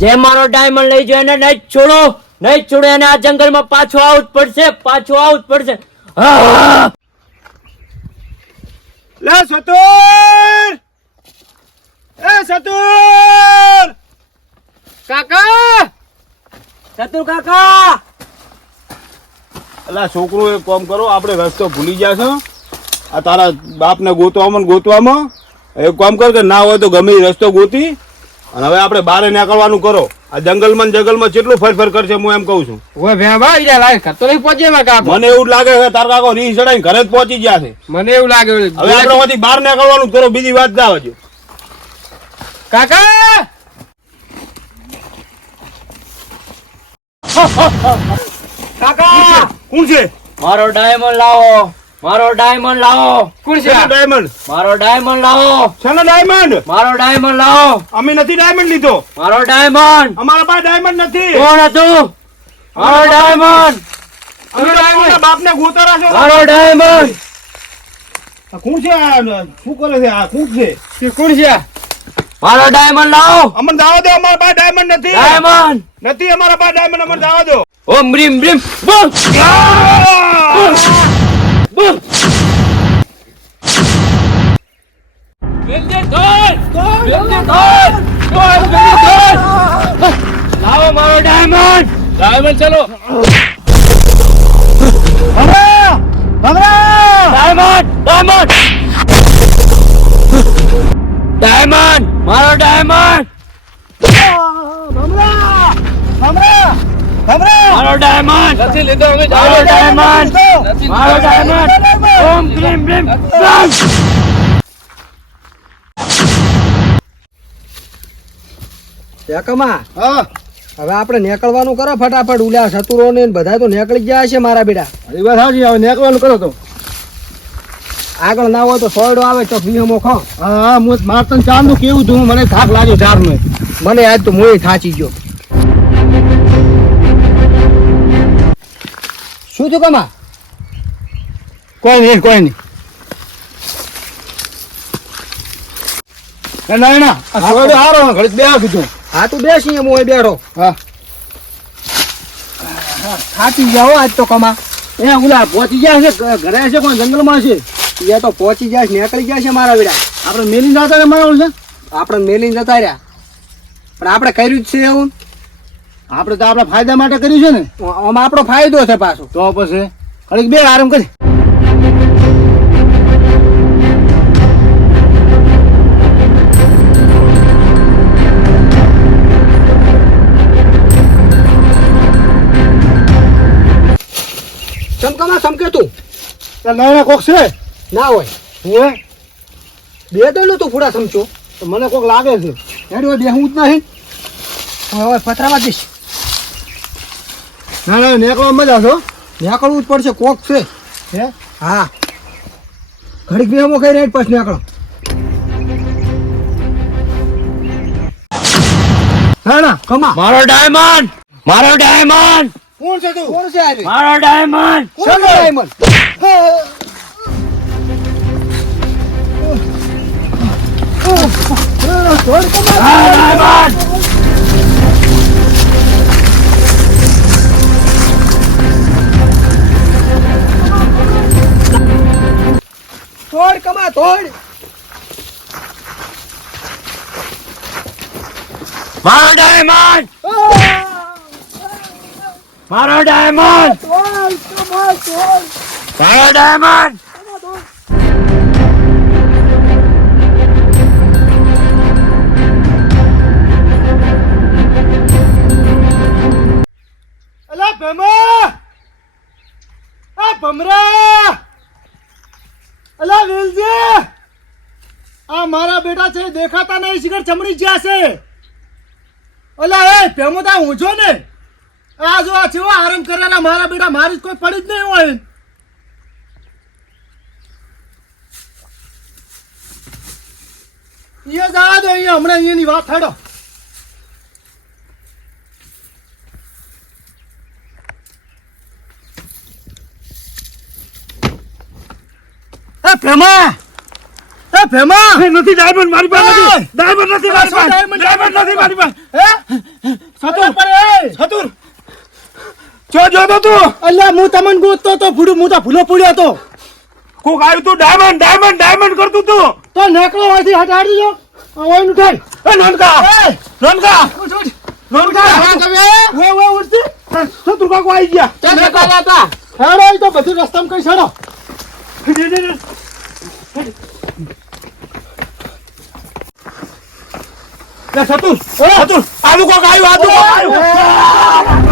જે મારો ડાયમંડ લઈ જાય એને નહીં છોડો નહીં છોડો એને આ જંગલમાં પાછો આવું જ પડશે પાછો આવું જ પડશે. હા! લે સતુર! એ સતુર! કાકા! સતુર કાકા! અલા છોકરો એક કામ કરો આપણે રસ્તો ભૂલી ગયા છો? આ તારા બાપને ગોતવામાં ગોતવામાં? એક કામ કર કે ના હોય તો ગમે એ રસ્તો ગોતી અને હવે આપણે બારે નીકળવાનું કરો. આ જંગલમાં જંગલમાં કેટલું ફરફર કરશે હું એમ કહું છું. ઓય ભે ભાઈ જા લાય ખતો નહીં પહોંચે માં કાકો. મને એવું લાગે છે તાર કાકો રી ચડાઈને ઘરે જ પહોંચી ગયા છે. મને એવું લાગે હવે આપણે માંથી બહાર નીકળવાનું કરો બીજી વાત ના આવજો કાકા! કાકા! કોણ છે? મારો ડાયમંડ લાવો. મારો ડાયમંડ લાવો. કોણ છે ડાયમંડ મારો ડાયમંડ લાવો. શેનો ડાયમંડ મારો ડાયમંડ લાવો. અમે નથી ડાયમંડ લીધો. મારો ડાયમંડ અમારા પાસે ડાયમંડ નથી. કોણ હતું? મારો ડાયમંડ અમે ડાયમંડ બાપને ગોતરા છો મારો ડાયમંડ આ કોણ છે? આ શું કરે છે? આ કોણ છે? તે કોણ છે? મારો ડાયમંડ લાવો. અમને દાવા દો અમારા પાસે ડાયમંડ નથી. ડાયમંડ નથી અમારા પાસે ડાયમંડ અમને દાવા દો. ઓમ બ્રીમ બ્રીમ બમ લાવો મારો ડાયમંડ ડાયમંડ ચલો. ડાયમંડ ડાયમંડ ડાયમંડ મારો ડાયમંડ મારો ડાયમંડ નથી લીધો અમે મારો ડાયમંડ મારો ડાયમંડ ઓમ ક્રીમ ક્રીમ એકમા હા. હવે આપણે નીકળવાનું કરો ફટાફટ. ઉલ્યા સતુરો ને બધા તો નીકળી ગયા છે મારા બેટા. એ વાત સાચી હવે નીકળવાનું કરો તો. આગળ ના હોય તો સોયડો આવે તો વિહમો ખો હા હા હું મારતન ચારનું કેવું તું મને થાક લાગ્યો ચારનું મને આજ તો મોય થાચી ગયો. શું છું કમા? કોઈ નહીં કોઈ નહીં. ના ના આ સોયડો હારો ઘડીક બે કીધું હા તું બેસી એમ મોય બેઠો. હા. થાચી જાઓ આજ તો કમા. એ ઓલા પહોંચી ગયા છે ઘરે છે કોઈ જંગલમાં છે. એ તો પહોંચી ગયા છે, નીકળી ગયા છે મારા બેટા આપણે મેલી જતા મારું છે આપણે મેલીને જતા રહ્યા. પણ આપણે કર્યું જ છે એવું? આપણે તો આપણા ફાયદા માટે કર્યું છે ને. આમાં આપણો ફાયદો છે પાછો. તો પછી ખાલી બે આરામ કરી. ચમકામાં ચમકે તું નાના કોક છે. ના હોય. હું? બે તો તું ફૂડા સમજો તો મને કોક લાગે છે. હેડો બે હું જ નહીં હવે પથરાવા દઈશ. ના ના નીકળવા મજા છો નેકળવું જ પડશે કોક છે. હે? હા. ઘડીક બે કઈ રેટ પછી નેકળો. ના ના કમા મારો ડાયમંડ! મારો ડાયમંડ! કોણ છે તું? કોણ છે આ મારો ડાયમંડ! કોણ છે ડાયમંડ? ડાયમંડ! કમા તોડ મારો ડાયમંડ! મારો ડાયમંડ! મારો ડાયમંડ! મારા છે, દેખાતા નહીં, શિખર ચમડી જ્યાં છે. ઓલા એ પેમો તા ઊંચો ને. આ જો આ છેવા આરામ કરવાના મારા બેટા, મારી કોઈ પડી જ નહીં હોય. અહીંયા જવા દો, અહીંયા હમણાં અહીંયાની વાત હાડો. એ ભેમા એ ભેમા! નથી ડાયમંડ મારી પાસે નથી. ડાયમંડ નથી મારી પાસે. ડાયમંડ નથી મારી પાસે. હે? સતુર પર એ! સતુર જો જો તો તું. અલ્યા હું તમને ગોતતો તો ભૂડું હું તો ભૂલો પડ્યો તો કોક આવ્યું તું ડાયમંડ ડાયમંડ ડાયમંડ કરતું તું. તો નેકળો હોયથી હટાડી દો. ઓય ઉઠાડ એ નોનકા! એ! નોનકા! નોનકા! વે વે ઉઠતી સતુર કાકો આવી ગયા. હેડો ઈ તો બધું રસ્તામાં કઈ છેડો એ સતુર સતુર આલુ કોક આવ્યું આલુ કોક આવ્યું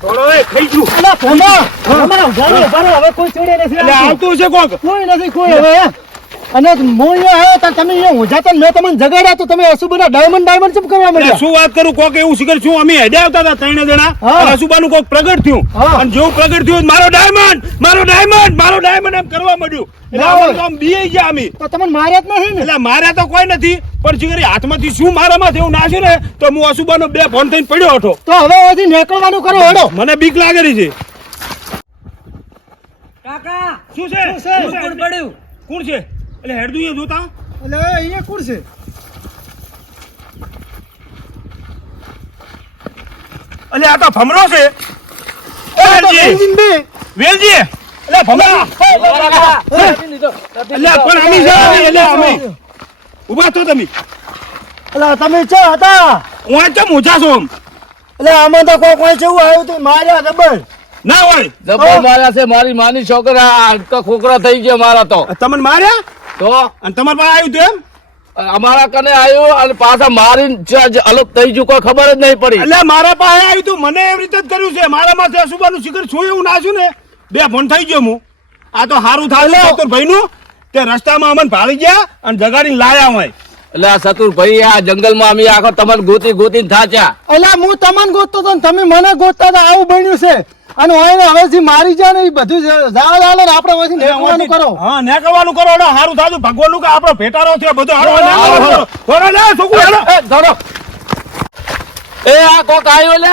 થોડો એ ખાઈ ગયું. અલા ભેમા ભેમા ઉધારો ઉભારો હવે કોઈ છોડે નથી. આવતું છે કોક? કોઈ નથી કોઈ. હવે અને હું અહીંયા આવ્યો તમે અહીંયા ઊંઝા તો મેં તમને જગાડ્યા તો તમે અશુભના ડાયમંડ ડાયમંડ શું કરવા મળ્યા માંડ્યા? શું વાત કરું? કોક એવું શિખર છું અમે હેડે આવતા હતા ત્રણે જણા. અશુબાનું કોક પ્રગટ થયું. હા. અને જેવું પ્રગટ થયું મારો ડાયમંડ મારો ડાયમંડ મારો ડાયમંડ એમ કરવા માંડ્યું. એટલે ના અમને હોય. તો આમ બીઈ ગયા અમે. તો તમને માર્યા જ નથી ને? એટલે મારા તો કોઈ નથી પણ શિખર હાથમાંથી શું મારામાં એવું નાખ્યું ને તો હું અશુબાનો બે ફોન થઈને પડ્યો હતો. તો હવે અહીંથી નીકળવાનું કરો હેડો. મને બીક લાગેલી છે. કાકા શું છે? શું છે? શું કોણ પડ્યું? કોણ છે? એટલે હેડતું અહીંયા જોતા એટલે અહીંયા કોણ છે એટલે આ તો ભમરો છે એ વેલજી વેલજી એટલે ભમરા એટલે પણ અમે છે એટલે અમે ઊભા છો તમે એટલે તમે ચો હતા હું ચમ ઊંચા છો આમ. એટલે આમાં તો કોઈ કોઈ જેવું આવ્યું હતું માર્યા જબર ના હોય જબ્બર માર્યા છે મારી માની છોકરા આટકા ખોકરા થઈ ગયા મારા તો તમને માર્યા તો? અને તમારા પાસે આવ્યું તેમ? અમારા કને આવ્યો અને પાછા મારી અલગ થઈ કોઈ ખબર જ નહીં પડી. એટલે મારા પાસે આવ્યું તું મને એવી રીતે જ કર્યું છે. મારા માથે અશુબાનું શિખર છું એવું ના છું ને. બે ફોન થઈ ગયો હું આ તો સારું થાય ભાઈ નું તે રસ્તામાં અમને ભાળી ગયા અને જગાડીને લાયા હોય. એટલે આ સતુરભાઈ આ જંગલમાં અમે આખો તમને ગોતી ગોતીને થાચ્યા. એટલે હું તમને ગોતતો તો તમે મને ગોતતા હતા આવું બન્યું છે. અને હોય હવેથી મારી જાય ને એ બધું જાવ ચાલે ને આપણે અહીંથી નીકળવાનું કરો. હા ને કરવાનું કરો એટલે સારું થાતું. ભગવાનનું કે આપણો ભેટારો થયો બધો હારો. કરો. લે, છોકરું, હેલો. એ ધરો. એ આ કોક આવ્યો લે.